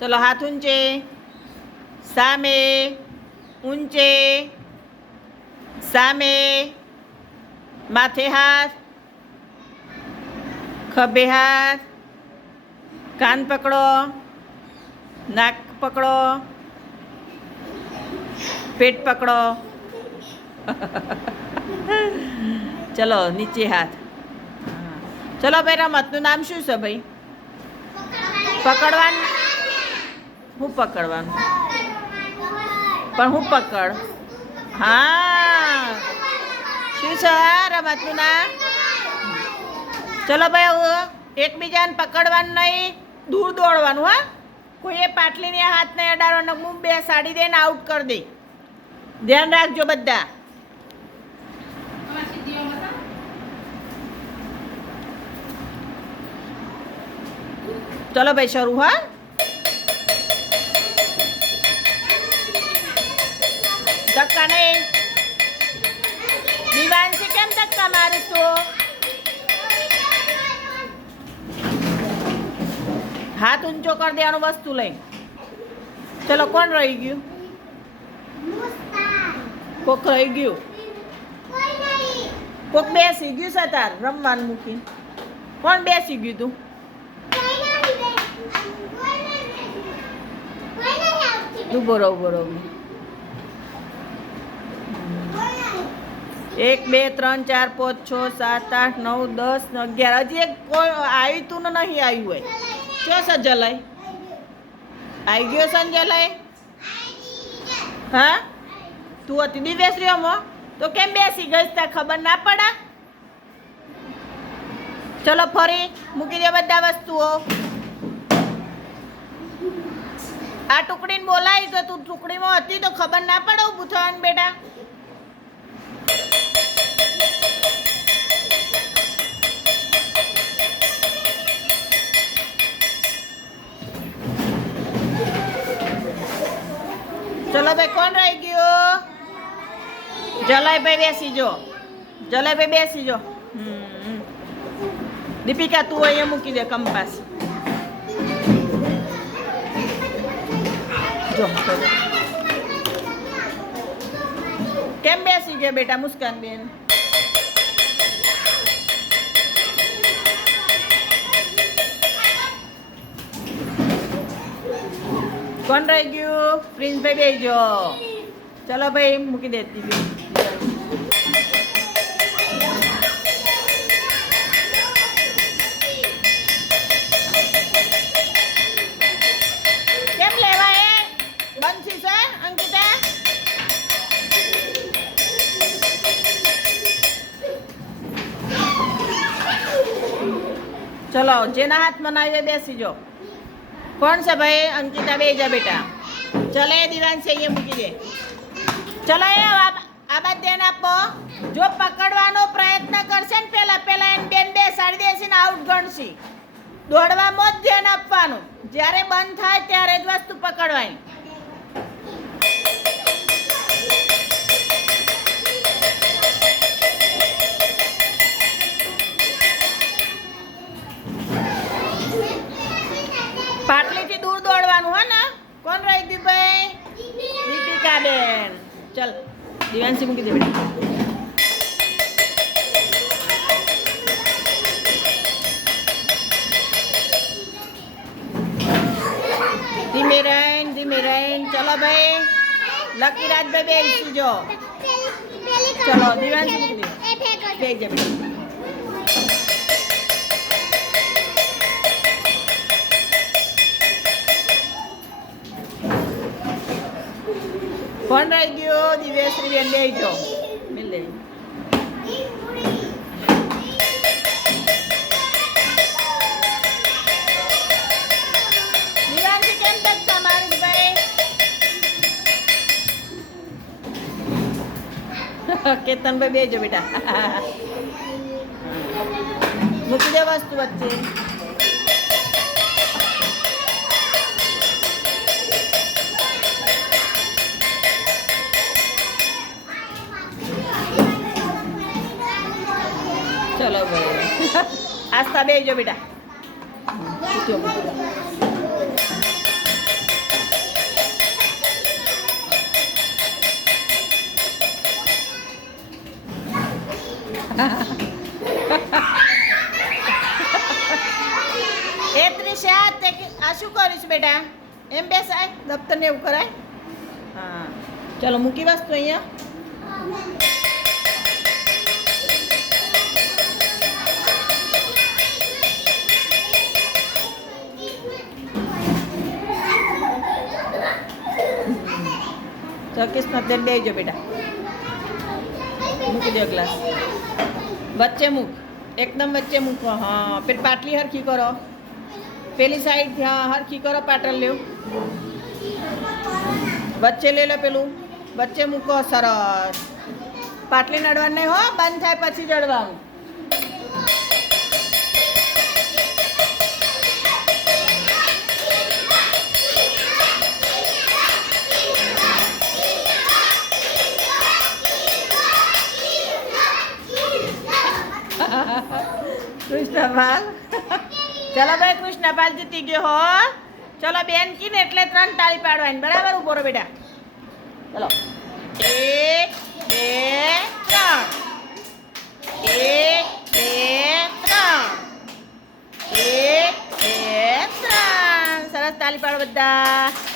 चलो हाथ ऊंचे, सामे, ऊंचे, सामे, माथे हाथ, खभे हाथ, कान पकड़ो, नाक पकड़ो, पेट पकड़ो। चलो नीचे हाथ। चलो भाई रमतનું નામ શું છે ભાઈ? પકડવાનું. હું પકડવાનું? પણ હું પકડ? હા, શું છે રમતનું નામ? ચલો ભાઈ હું એકબીજાને પકડવાનું નહીં, દૂર દોડવાનું. હા, કોઈએ પાટલીને હાથ નહીં અડાડવાનો. હું બે સાડી દઈને આઉટ કરી દઈ. ધ્યાન રાખજો બધા. चलो भाई शुरू। हाँ, धक्का नहीं। दीवान से केम धक्का मारू तो? हाथ ऊंचो कर दे वस्तु लई। चलो कौन रही गयु? कोक रही गयु? कोक बेसी गयु से तार रमवान मूकी? कौन बेसी गयु तू? उभो रहो, उभो रहो। 1 2 3 4 5 6 7 8 9 10 11 હજી એક આવ્યું તું ને નહીં આવ્યું હોય. કયો સજલાય આવી ગયો? સંજલાય હા, તું હતી દિવ્યશ્રીઓમાં તો કેમ બેસી ગઈ? ત્યાં ખબર ના પડે? ચલો ફરી મૂકી દે બધા વસ્તુઓ. આ ટુકડીને બોલાવી તો તું ટુકડીમાં હતી તો ખબર ના પડે ઊભું થવાનું બેટા. ચલો ભાઈ કોણ રહી ગયો? જલાઈભાઈ બેસી જો. જલાઈભાઈ બેસી જો. દીપિકા તું અહીંયા મૂકી દે કંપાસ. કેમ બેસી ગયા બેટા મુસ્કાન બેન? કોણ રહી ગયું? પ્રિન્સભાઈ બેસજો. ચલો ભાઈ મૂકી દેતી. चलो जेना हाथ मनावे बेसी जो. कौन सा भाई? अंकिता बेजा बेटा. चलो ये दीवान से ये मूकी दे. चलो ये आ बात ध्यान आपो. जो पकड़वानो प्रयत्न करशे ने पेला पेला एन बेन बेसाડી દેશે ને આઉટ ગણશી. દોડવામાં જ ધ્યાન આપવાનું. જ્યારે બંધ થાય ત્યારે જ વસ્તુ પકડવાની. પાટલીથી દૂર દોડવાનું હે ને? કોણ રહી ગયું ભાઈ? દીપિકા બેન. ચલ દિવાંશી મૂકી દે બેટા. ધીમે રહીને ધીમે રહીને. ચલો ભાઈ લકી રાજભાઈ બેસી જો. ચલો દિવાંશી મૂકી દે. બેસી જા બેટા. કોણ રહી ગયો? દિવ્યશ્રી બેન બેસજો. મિલ લે. દિવાંશી કેમ ધક્કા મારું ભાઈ? કેતનભાઈ બેસજો બેટા. મૂકી દે વસ્તુ વચ્ચે. चलो भाई आस्था बेसजो बेटा. એ ત્રિષા તે આ શું કરીશ બેટા એમ બેસાય દફતર ને એવું કરાય હા ચલો મૂકી વસ્તુ અહીંયા કિસ્મત બેન બેસજો બેટા મૂકી દો ગ્લાસ વચ્ચે મૂક એકદમ વચ્ચે મૂકો હા પેલી પાટલી હરખી કરો પેલી સાઈડ હા હરખી કરો પાટલ લ્યો વચ્ચે લઈ લો પેલું વચ્ચે મૂકો સરસ પાટલી નડવાનું નહીં હો બંધ થાય પછી જડવાનું કૃષ્ણપાલ ચલો ભાઈ કૃષ્ણપાલ જીતી ગયો હો ચલો બેન કી ને એટલે 3 તાળી પાડવાની બરાબર ઉભો રહો બેટા ચલો 1 2 3 1 2 3 1 2 3 સરસ તાળી પાડો બધા